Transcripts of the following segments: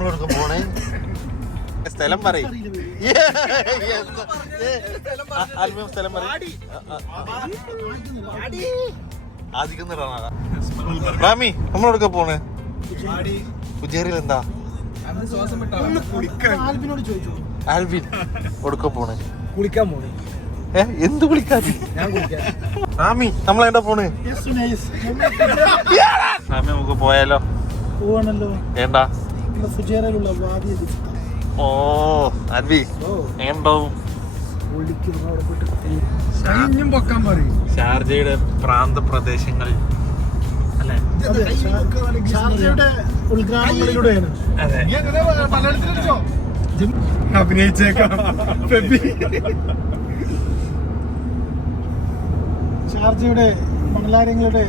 നമ്മളെടുക്ക പോണേ സ്ഥലം പറയും സ്ഥലം പറയും റാമി നമ്മളെടുക്ക പോണേ ഉജേറിയിൽ എന്താ ആൽവിൻ ഒടുക്ക പോണേ കുളിക്കാൻ പോണേ എന്ത് കുളിക്കാൻ റാമി നമ്മളെന്താ പോണേ റാമി നമുക്ക് പോയാലോ പോവാണല്ലോ വേണ്ടാ ഫുജേറയിലുള്ള വാദി ഓ ആൽവി എങ്ങനെയുണ്ടാവും പൊക്കാൻ പറയും ഷാർജയുടെ പ്രാന്ത പ്രദേശങ്ങൾ അല്ലേ ഷാർജയുടെ ഉൾഗ്രാമങ്ങളിലൂടെയാണ് അഭിനയിച്ചേക്കാം ഷാർജയുടെ മണലാരങ്ങളുടെ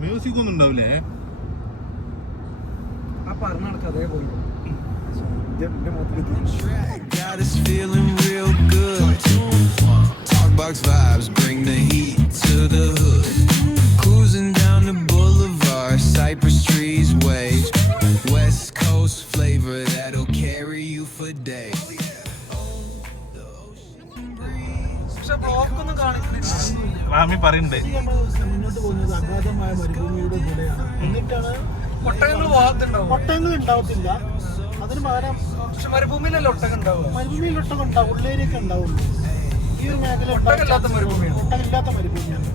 മ്യൂസിക് ഒന്നും ഉണ്ടാവില്ലേ ആ പറഞ്ഞ കഥയെ പോയി Got us feeling real good. Talkbox vibes bring the heat to the hood. Cruising down the boulevard, cypress trees waves. West Coast flavor that'll carry you for days. Ramie പറയുന്നുണ്ട് മുന്നോട്ട് പോകുന്നത് അഗാധമായ മരുഭൂമിയുടെ കൂടെയാണ്. എന്നിട്ടാണ് ഒട്ടകങ്ങൾ ഉണ്ടാവത്തില്ല. അതിന് പകരം മരുഭൂമിയിലല്ല ഒട്ടകം ഉണ്ടാവുക. മരുഭൂമിയിൽ ഒട്ടകം ഉണ്ടാവും, ഉള്ളേരിയൊക്കെ ഉണ്ടാവും. ഈ ഒരു മേഖല ഒട്ടകമില്ലാത്ത മരുഭൂമിയാണ്.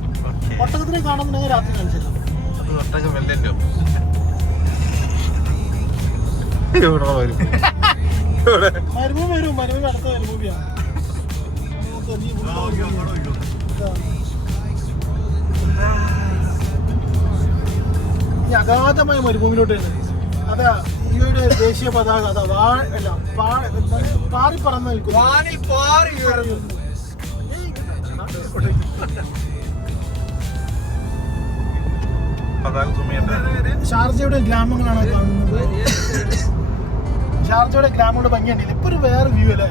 ഒട്ടകത്തിനെ കാണുന്നുണ്ടെങ്കിൽ രാത്രി കാണിച്ചില്ല. മരുഭൂമി വരും, മരുഭൂമി അടുത്ത മരുഭൂമിയാണ്. അഗാധമായ മരുഭൂമിയിലോട്ട് അതാ ഈയുടെ ദേശീയ പതാക അതാ പാറി പറന്ന് നിൽക്കുന്നു. ഷാർജയുടെ ഗ്രാമങ്ങളാണ് കാണുന്നത്. ഷാർജയുടെ ഗ്രാമങ്ങളുടെ ഭംഗിയുണ്ട്. ഇപ്പൊ ഒരു വേറെ വ്യൂ അല്ലേ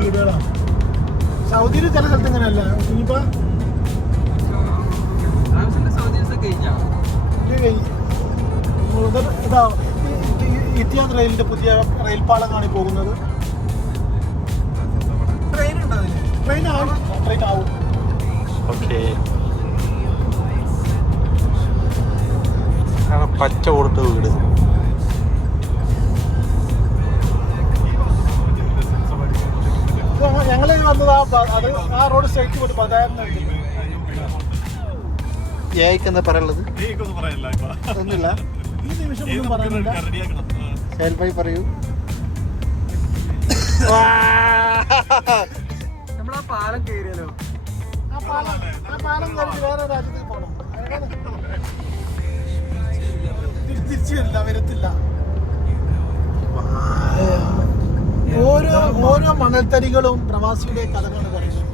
വീടുകളാണ്. സൗദിയിൽ ചില സ്ഥലത്ത് ഇങ്ങനെയല്ല. ഇനിയിപ്പോ ഇതാ ഇത്തിഹാദ് റെയിലിന്റെ പുതിയ റെയിൽപാളങ്ങളാണ് പോകുന്നത്. ട്രെയിൻ ആവും. പച്ച കൊടുത്ത് വീട് ഞങ്ങള് വന്നത് ആ റോഡ് സ്ട്രൈറ്റ് പോയിട്ട് പതായെന്ന് എന്താ പറയുള്ളത് ഒന്നുമില്ല. ഈ നിമിഷം ഒന്നും പറയുന്നില്ല. ശൈൽഭായി പറയൂ. നമ്മളാ പാലം കയറിയല്ലോ. ആ പാലം കയറി വേറെ രാജ്യത്തേക്ക് പോകണം. തിരിച്ചു വരത്തില്ല. ഓരോ മണൽത്തരികളും പ്രവാസിയുടെ കഥകളാണ് പറയുന്നത്.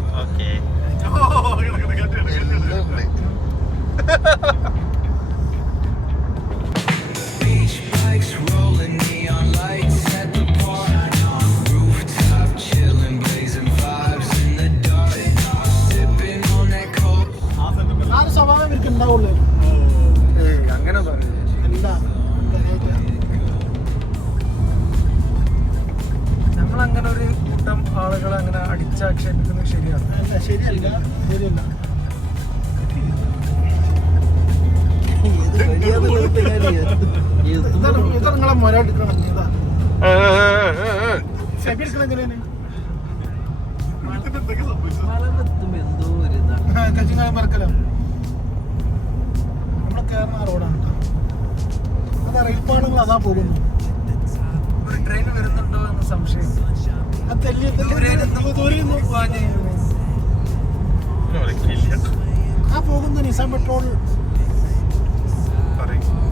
ആ ഒരു സ്വഭാവം ഇവർക്ക് ഉണ്ടാവുള്ളൂ. അങ്ങനെ എന്താ നമ്മളങ്ങനെ ഒരു കൂട്ടം ആളുകളെ അങ്ങനെ അടിച്ചാക്ഷേപിക്കുന്നത് ശരിയാണ്. ശരിയല്ല. നിങ്ങളെ മൊരാട്ടിക്കണം. എങ്ങനെയാണ് കച്ചിങ്ങാലം മറക്കലോ നമ്മളെ കയറുന്ന റോഡാണ് കേട്ടോ. അതാ റെയിൽപാളങ്ങൾ അതാ പോകുന്നു. ഒരു ട്രെയിൻ വരുന്നുണ്ടോ എന്ന സംശയം. ആ പോകുന്ന നിസാം പെട്രോൾ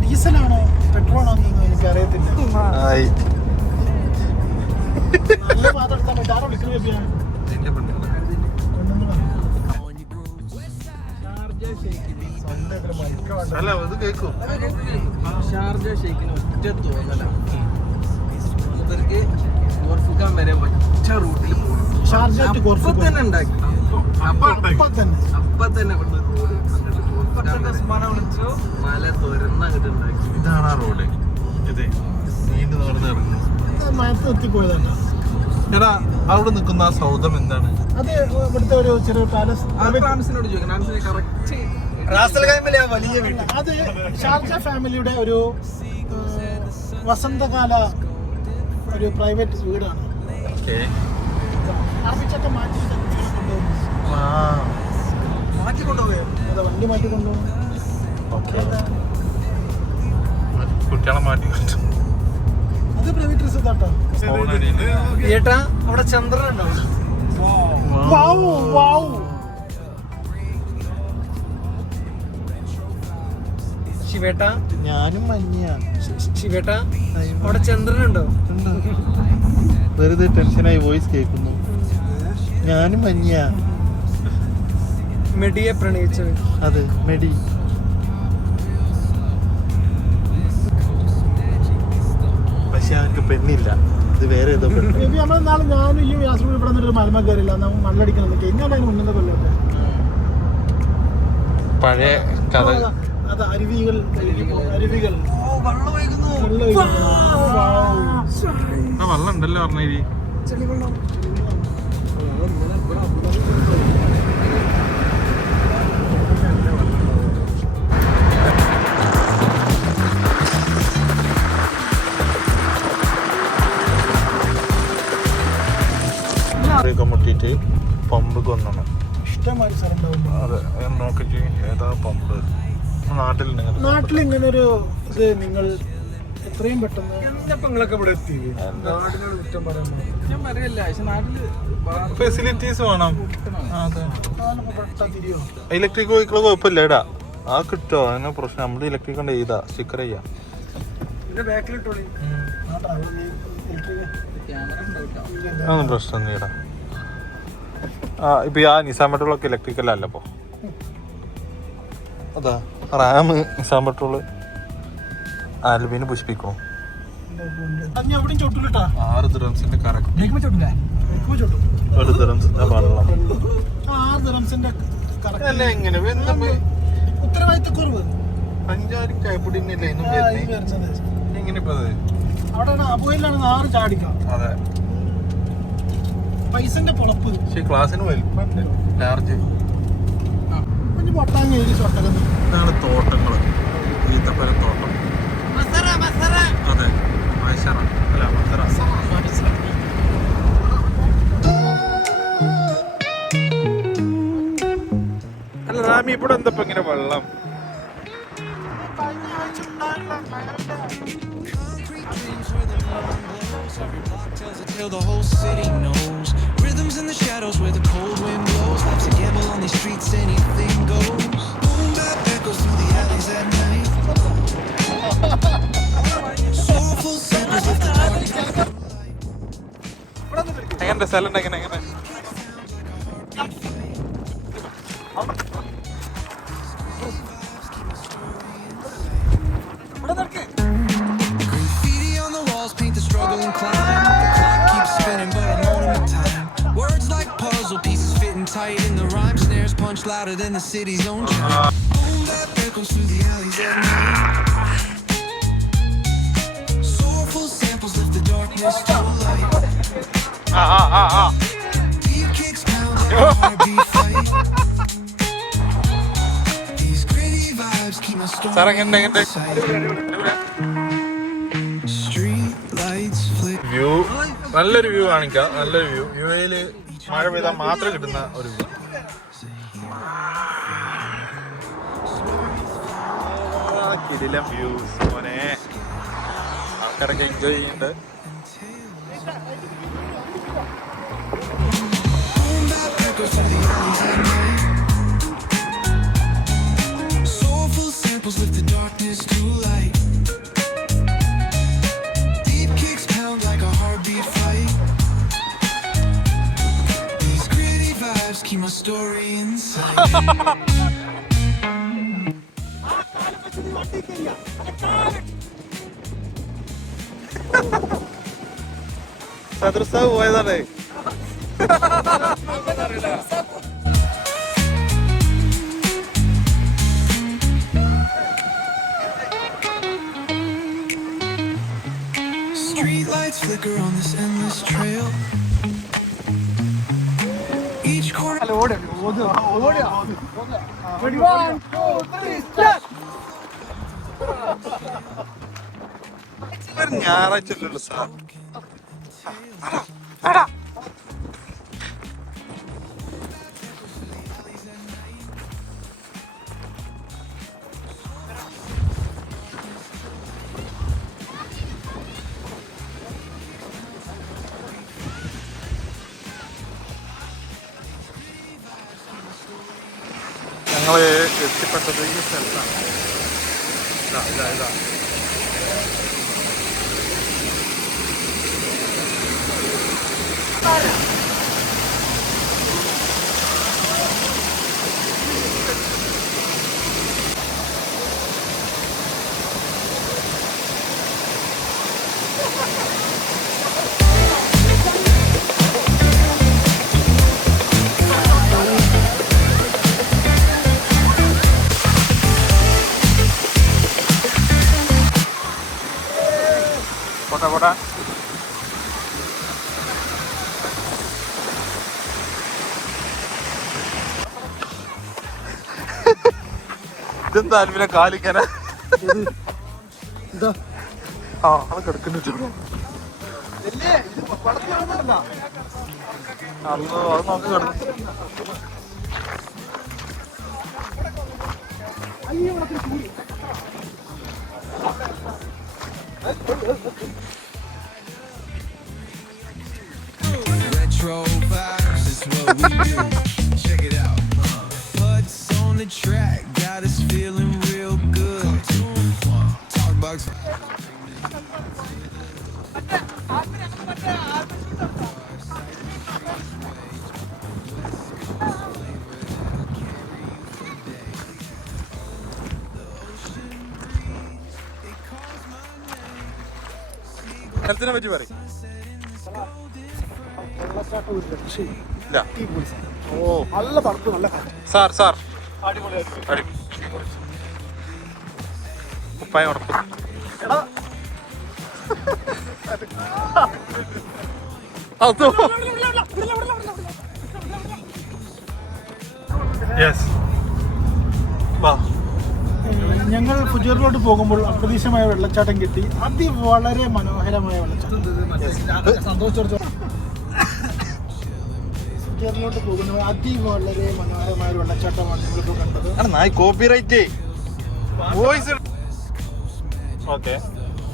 ഡീസലാണോ പെട്രോൾ ആണോ എനിക്ക് അറിയത്തില്ല. നല്ല പാത്രം എടുത്താൽ മതി. ആരോ വിളിക്കുന്ന ഷാർജ ഷെയ്ഖിന് ഒറ്റ തോന്നല മൂപ്പർക്ക് ഓർഫിക്കാൻ വരെ പറ്റും. ഷാർജ ടു കോർഫു തന്നെ ഉണ്ടാക്കി. ഇതാണ് ആ റോഡ്. ഇത് നീണ്ടു നടന്ന് കിടക്കുന്നു. മയത്ത് എത്തിപ്പോയതല്ല. എടാ അവിടെ നിൽക്കുന്ന ആ സൗദം എന്താണ്? അത് ഇവിടുത്തെ ഒരു ചെറിയ പാലസ്. അത് ഷാർജ ഫാമിലിയുടെ ഒരു വസന്തകാല ഒരു പ്രൈവറ്റ് വീടാണ്. അറബിച്ചൊക്കെ മാറ്റിക്കൊണ്ടുപോയോ? വണ്ടി മാറ്റിക്കൊണ്ടുപോകും. കുട്ടികളെ മാറ്റി അത് പ്രൈവറ്റ് റിസോർട്ടാട്ടോ. ഏട്ടാ അവിടെ ചന്ദ്രൻ ഉണ്ടാവും. ശിവേട്ടാ ഞാനും മഞ്ഞ. ശിവേട്ടാ അവിടെ ചന്ദ്രൻ ഉണ്ടോ? വെറുതെ ടെൻഷനായി വോയിസ് കേൾക്കുന്നു. ഞാനും മഞ്ഞ. മെഡിയെ പ്രണയിച്ചവൻ. അതെ മെഡി. പക്ഷെ അവർക്ക് പെണ്ണില്ല. ഇത് വേറെ ഏതോ പെണ്ണ്. നമ്മൾ നാളെ ഞാനും ഈ യാസൂർ ഇവിടെ നിന്നൊരു മലമ കയറില്ല. നമ്മൾ മണ്ണടിക്കണം എന്നൊക്കെ ഇങ്ങനെ മുന്നത്തെ കൊല്ലത്തെ പഴയ കഥ. അത് അരുവികൾ. വെള്ളം ഉണ്ടല്ലോ പറഞ്ഞേരി. മുട്ടിട്ട് പമ്പ് കൊന്നാണ്. ഇഷ്ടംമാതിരി സ്ഥലം ഉണ്ടാവും. അതെ നോക്കിച്ച് ഏതാ പമ്പ് നാട്ടിൽ ഇങ്ങനെ ഒരു ഇത് നിങ്ങൾ എത്രയും പെട്ടെന്ന് നിങ്ങളൊക്കെ ഇവിടെ എത്തി. നാടിനോട് കുറ്റം പറയാൻ ഞാൻ പറയല്ല. പക്ഷെ നാട്ടില് ഫെസിലിറ്റീസ് വേണം. തിരിയോ ഇലക്ട്രിക് വെഹിക്കിൾ കുഴപ്പമില്ല ഇടാ. ആ കിട്ടോ അങ്ങനെ പ്രശ്നം. നമ്മള് ഇലക്ട്രിക് കൊണ്ട് ചെയ്താ സ്റ്റിക്കർ ചെയ്യാം. ബാക്കിലിട്ടോളി. അതൊന്നും പ്രശ്നം ഇടാ. ഇപ്പൊ ആ നിസാൻ പെട്രോളൊക്കെ ഇലക്ട്രിക്കൽ അല്ല ഇപ്പൊ. അതാ റാം നിസാൻ പെട്രോള് ആൽബിന് പുഷ്പിക്കോ. 6 ദിറംസിന്റെ കറക്റ്റ്. 1 ദിറംസിന്റെ വെള്ളം. 6 ദിറംസിന്റെ അല്ല എങ്ങനെ ഉത്തരവാദിത്തക്കുറവ്. 5 കൈപ്പിടിന്നല്ലേ എങ്ങനെ ഇപ്പൊ അത് അവിടെ അബുയിലാണ് 6 ചാടിക്കാം. അതെ പൈസന്റെ പൊളപ്പ്. പക്ഷെ ക്ലാസ്സിന് വലിപ്പമുണ്ട്. ലാർജ്. ഇതാണ് തോട്ടങ്ങള്. ഈത്തപ്പഴം തോട്ടം. അതെ മൈസറ അല്ല മസറ. അല്ല റാമി ഇവിടെ എന്താ ഇങ്ങനെ വെള്ളം? Till the whole city knows. Rhythms in the shadows where the cold wind blows. Life's a gamble on these streets, anything goes. Boom bap echoes through the alleys at night. Soulful samples of the dark. എങ്ങനെ സ്ഥലം എങ്ങനെ എങ്ങനെ Graffiti on the walls paint the struggle and climb. The clock keeps spinning, but I'm on my time. Words like puzzle pieces fitting tight in the rhyme. Snares punch louder than the city's own chime. Boom bap echoes through the alleys at night. Soulful samples lift the darkness to light. Deep kicks pound like a heartbeat fight. These gritty vibes keep my sir story എങ്ങനെ എങ്ങനെ inside. Street lights flick. View നല്ലൊരു view കാണിക്കാം. നല്ലൊരു view. യുഎയില് മഴ പെയ്താൽ മാത്രം കിട്ടുന്ന ഒരു വ്യൂ. കിടിലം വ്യൂസ് മോനെ. ആൾക്കാരൊക്കെ എൻജോയ് ചെയ്യുന്നുണ്ട്. Boom bap echoes through the alleys at night. Soulful samples lift the darkness to light. Deep kicks pound like a heartbeat fight. These gritty vibes keep my story inside. സദൃശ പോയതാണ്. Street lights flicker on this endless trail. Each corner. ഞായറാഴ്ചല്ലോ sir. ഞങ്ങള് എത്തിപ്പെട്ടത് ഈ സ്ഥലത്താണ്. ഇതാ പോട്ടെ. ഇതെന്താ അൽവിനെ കാലിക്കാനാ? ആ അത് കിടക്കുന്നുണ്ട്. അല്ലോ അത് നോക്കി കിടന്നു. Retro vibes is what we do. Check it out. Putts on the track, got us feeling real good. Talkbox. സ്ഥലത്തിനെ പറ്റി പറയും. ഇല്ല. ഓ നല്ല തണുപ്പ്, നല്ല സാർ ഉപ്പായ ഉറപ്പ്. ഞങ്ങൾ ഫുജീറിലോട്ട് പോകുമ്പോൾ അപ്രതീക്ഷിതമായ വെള്ളച്ചാട്ടം കിട്ടി. വളരെ മനോഹരമായ വെള്ളച്ചാട്ടം. ഫുജീറിലോട്ട് പോകുമ്പോൾ വളരെ മനോഹരമായ ഒരു വെള്ളച്ചാട്ടമാണ് ഞങ്ങളിപ്പോൾ കണ്ടത്. Copyright okay.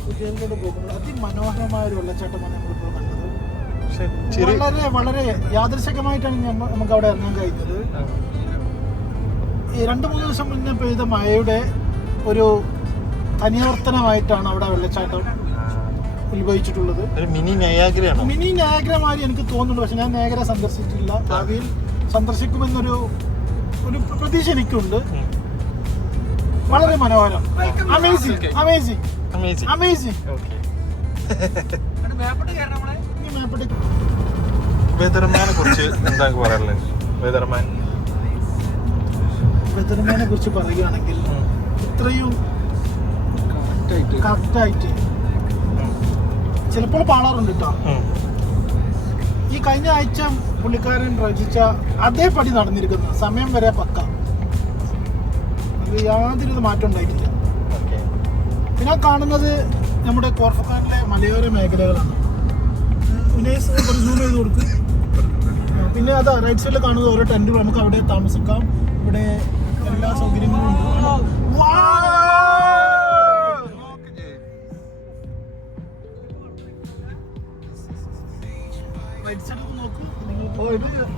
ഫുജീറിലോട്ട് പോകുമ്പോൾ അതിമനോഹരമായ ഒരു വെള്ളച്ചാട്ടമാണ് ഞങ്ങളിപ്പോൾ കണ്ടത്. വളരെ യാദൃശ്ചികമായിട്ടാണ് നമുക്ക് അവിടെ ഇറങ്ങാൻ കഴിഞ്ഞത്. ഈ 2-3 ദിവസം മുന്നേ പെയ്ത മഴയുടെ ഒരു തനിയാവർത്തനമായിട്ടാണ് അവിടെ വെള്ളച്ചാട്ടം ഉത്ഭവിച്ചിട്ടുള്ളത്. മിനി നയാഗ്രയാണ്. മിനി നയാഗ്ര മാതിരി എനിക്ക് തോന്നുന്നു. പക്ഷെ ഞാൻ നയാഗ്ര സന്ദർശിച്ചിട്ടില്ല. ഭാവിയിൽ സന്ദർശിക്കുമെന്നൊരു പ്രതീക്ഷ എനിക്കുണ്ട്. വളരെ മനോഹരം. അമേസിംഗ്. വെതർമാനെ കുറിച്ച് എന്താ പറയാനുള്ളത്? വെതർമാനെ കുറിച്ച് പറയുകയാണെങ്കിൽ ഇത്രയും കറക്റ്റായിട്ട് ചിലപ്പോൾ പാടാറുണ്ട് കേട്ടോ. ഈ കഴിഞ്ഞ ആഴ്ച പുള്ളിക്കാരൻ രചിച്ച അതേപടി നടന്നിരിക്കുന്ന സമയം വരെ പക്ക. യാതൊരു മാറ്റം ഉണ്ടായിട്ടില്ല. പിന്നെ കാണുന്നത് നമ്മുടെ കോർഫക്കാനിലെ മലയോര മേഖലകളാണ്. സൂം ചെയ്ത് കൊടുക്കും. പിന്നെ അത് റൈറ്റ് സൈഡിൽ കാണുന്നത് ഓരോ ടെൻറ്റുകൾ. നമുക്ക് അവിടെ താമസിക്കാം. ഇവിടെ എല്ലാ സൗകര്യങ്ങളും ഉണ്ട്. റൈറ്റ് സൈഡിൽ നോക്കൂ.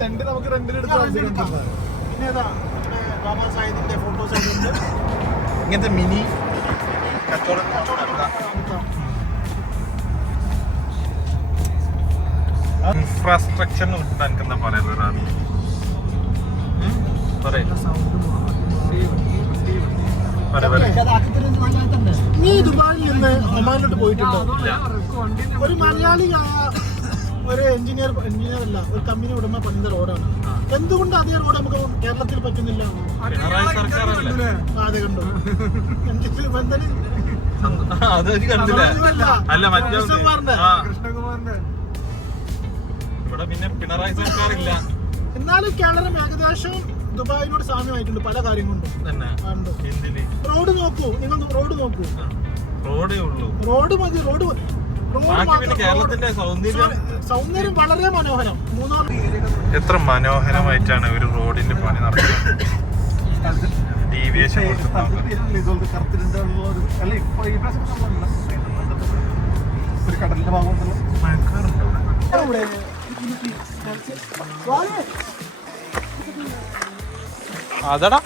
ടെന്റ് നമുക്ക് റെന്റിനെടുക്കാം. പിന്നെ ഏതാ ബാബാ സാഹിബിന്റെ ഫോട്ടോസ് ഉണ്ട്. ഇങ്ങനത്തെ മിനി കച്ചവടം ഇൻഫ്രാസ്ട്രക്ചറിനെ കുറിച്ച് എനിക്ക് എന്താ പറയുന്നത്? നീ ദുബായിൽ നിന്ന് ഒമാനിലോട്ട് പോയിട്ടുണ്ടോ? ഒരു മലയാളിയായ ഒരു എഞ്ചിനീയർ അല്ല, ഒരു കമ്പനി ഉടമ പണിത റോഡാണ്. എന്തുകൊണ്ട് അതേ റോഡ് നമുക്ക് കേരളത്തിൽ പറ്റുന്നില്ല? അതെ കണ്ടു. കൃഷ്ണകുമാറിന്റെ ഇവിടെ പിന്നെ പിണറായി സർക്കാരില്ല. എന്നാലും കേരളം ഏകദേശം ദുബായിനോട് സാമ്യമായിട്ടുണ്ട് പല കാര്യം കൊണ്ടും. റോഡ് നോക്കൂ, നിങ്ങൾ റോഡ് നോക്കൂ. റോഡേ ഉള്ളൂ, റോഡ് മതി. റോഡ് കേരളത്തിന്റെ സൗന്ദര്യം വളരെ മനോഹരം. മൂന്നാർ എത്ര മനോഹരമായിട്ടാണ് ഒരു റോഡിന്റെ പണി നടക്കുന്നത്. ഡീവിയേഷൻ കടലിന്റെ ഭാഗം അതെടാ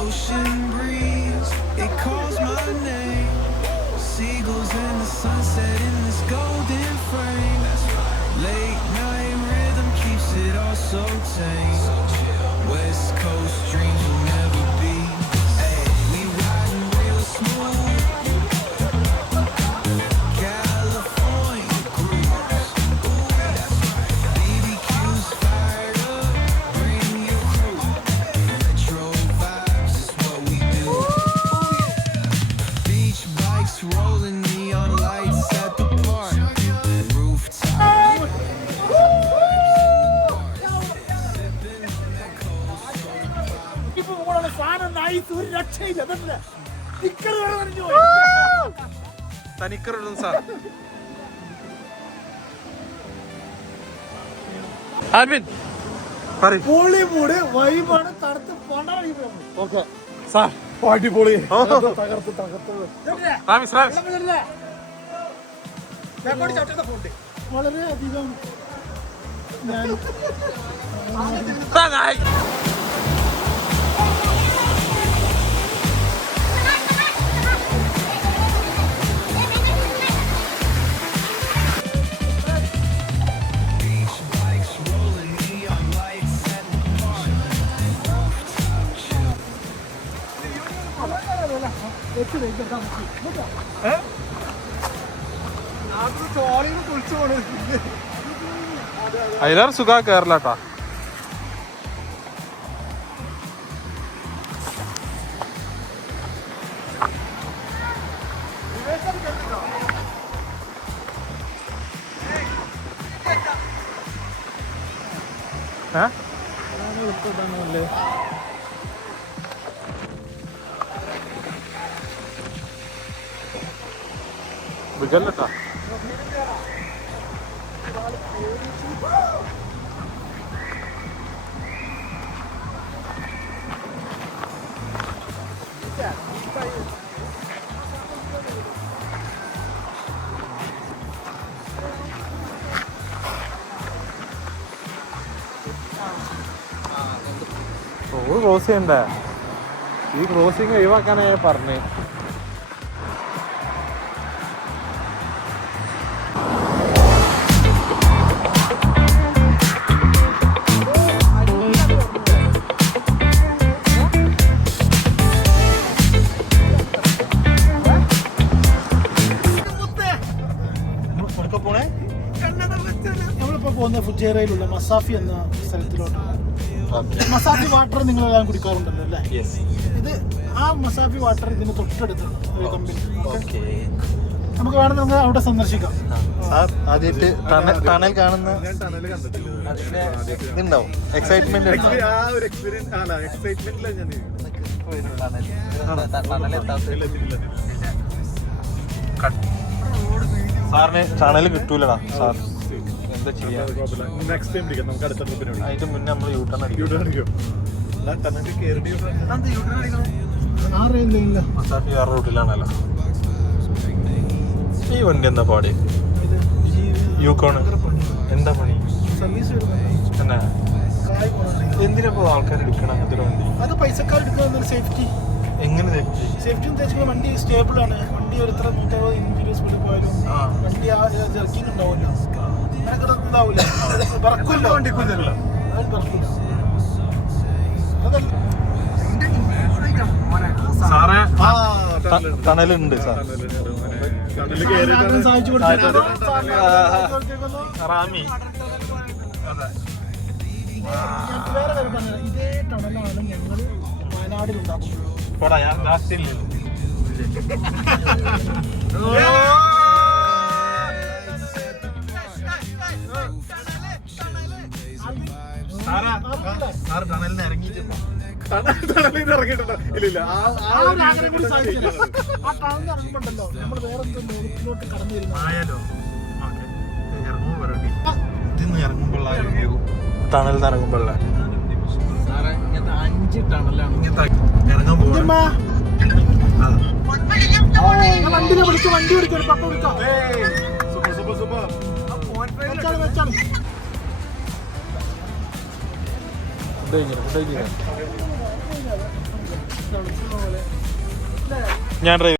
Ocean breeze, it calls my name. Seagulls in the sunset in this golden frame. Late night rhythm keeps it all so tame. West Coast dreams will never be. We riding real smooth. California cruise. BBQ's fired up, bring your crew. Retro vibes is what we do. Beach bikes rolling, neon lights at the park. Rooftop. തനിക്കറിടും sir. Alvin പറയ്. ബോളിവുഡ് വൈബാണ്. തടുത്ത് okay sir, അടിപൊളി. വളരെയധികം ഞാൻ അതിലേറെ സുഖ കേരളട്ടാ. വിജല്ലട്ടാ. Road cross ചെയ്യണ്ടേ? ഈ ക്രോസിങ് ഒഴിവാക്കാനാണ് ഞാൻ പറഞ്ഞത്. നമ്മളിപ്പോ പോകുന്ന ഫുജേറയിലുള്ള മസാഫി എന്ന സ്ഥലത്തിലോട്ടാണ്. മസാഫി വാട്ടർ നിങ്ങളെല്ലാം കുടിക്കാറുണ്ടല്ലോ അല്ലേ? ഇത് ആ മസാഫി വാട്ടർ ഇതിന് തൊട്ടടുത്താണ് ഒരു കമ്പനി. നമുക്ക് വേണമെങ്കിൽ നമുക്ക് അവിടെ സന്ദർശിക്കാം. ആദ്യമായിട്ട് ടണൽ കാണുന്ന ഇതുണ്ടാവും, എക്സൈറ്റ്മെന്റ് സാറിന് ടണൽ കിട്ടൂലടാ സാർ. എന്താ ചെയ്യാ? നെക്സ്റ്റ് ടൈം പിടിക്കാം. നമുക്ക് അടുത്ത ട്രിപ്പിന് അതിന്റെ മുന്നേ നമ്മൾ യൂട്ടേൺ അടിക്കും. അറിയില്ല. മസാഫി വേറെ റൂട്ടിലാണല്ലോ. ഈ വണ്ടി എന്താ പാടി? ഇത് യൂക്കോണ് എന്താ പണി സർവീസ് വരുന്നുണ്ട് തന്നെ കായ് പോകണം. എന്തിനാ ആൾക്കാർ എടുക്കണം അങ്ങനത്തെ ഒരു വണ്ടി അത് പൈസക്കാർ എടുക്കുന്ന സേഫ്റ്റി എങ്ങനെ സേഫ്റ്റി ഉദ്ദേശിക്കുന്നത് വണ്ടി സ്റ്റേബിൾ ആണ്. വണ്ടി ഒരു 150 150 സ്പീഡിൽ പോയാലും വണ്ടി ആ ജർക്കിങ് ഉണ്ടാവില്ല, അങ്ങനെ ഇതാവില്ല, പറക്കില്ല, വണ്ടിക്കില്ല, അത് പറക്കില്ല. അതല്ല സാറേ ടണലുണ്ട് സാർ സാധിച്ചു കൊടുത്തേക്കുന്നു. റാമി വേറെ കാര്യം പറഞ്ഞാൽ ഇതേ ടണലാണ് ഞങ്ങൾ വയനാടിലുണ്ടാക്കുന്നത്. പോടാ ഞാൻ ലാസ്റ്റ് ഇല്ല സാറ് ടണലിന് ഇറങ്ങിയിട്ടില്ല. ആ ഒരു ആഗ്രഹം കൂടി സാധിച്ചില്ല. ആ ടണലിൽ ഇറങ്ങുമ്പോണ്ടല്ലോ നമ്മൾ വേറെ എന്തോ ലോകത്തിലോട്ട് കടന്നു വരുന്നത്. ആയാലോ ഇറങ്ങുമ്പോ വരണ്ടി ഇതിന്ന് ഇറങ്ങുമ്പോൾ ആ ഒരു വ്യൂ ടണൽ ഇറങ്ങുമ്പോഴല്ലേ സാറേ ഇങ്ങനത്തെ 5 ടണലാണ്. ഇറങ്ങാൻ ഉമ്മ, പോവാ. ഞാൻ വണ്ടിനെ വിളിച്ചു, വണ്ടി വിളിക്കാം, പപ്പ വിളിക്കാം. വെച്ചാലും ഞാൻ ഡ്രൈവ്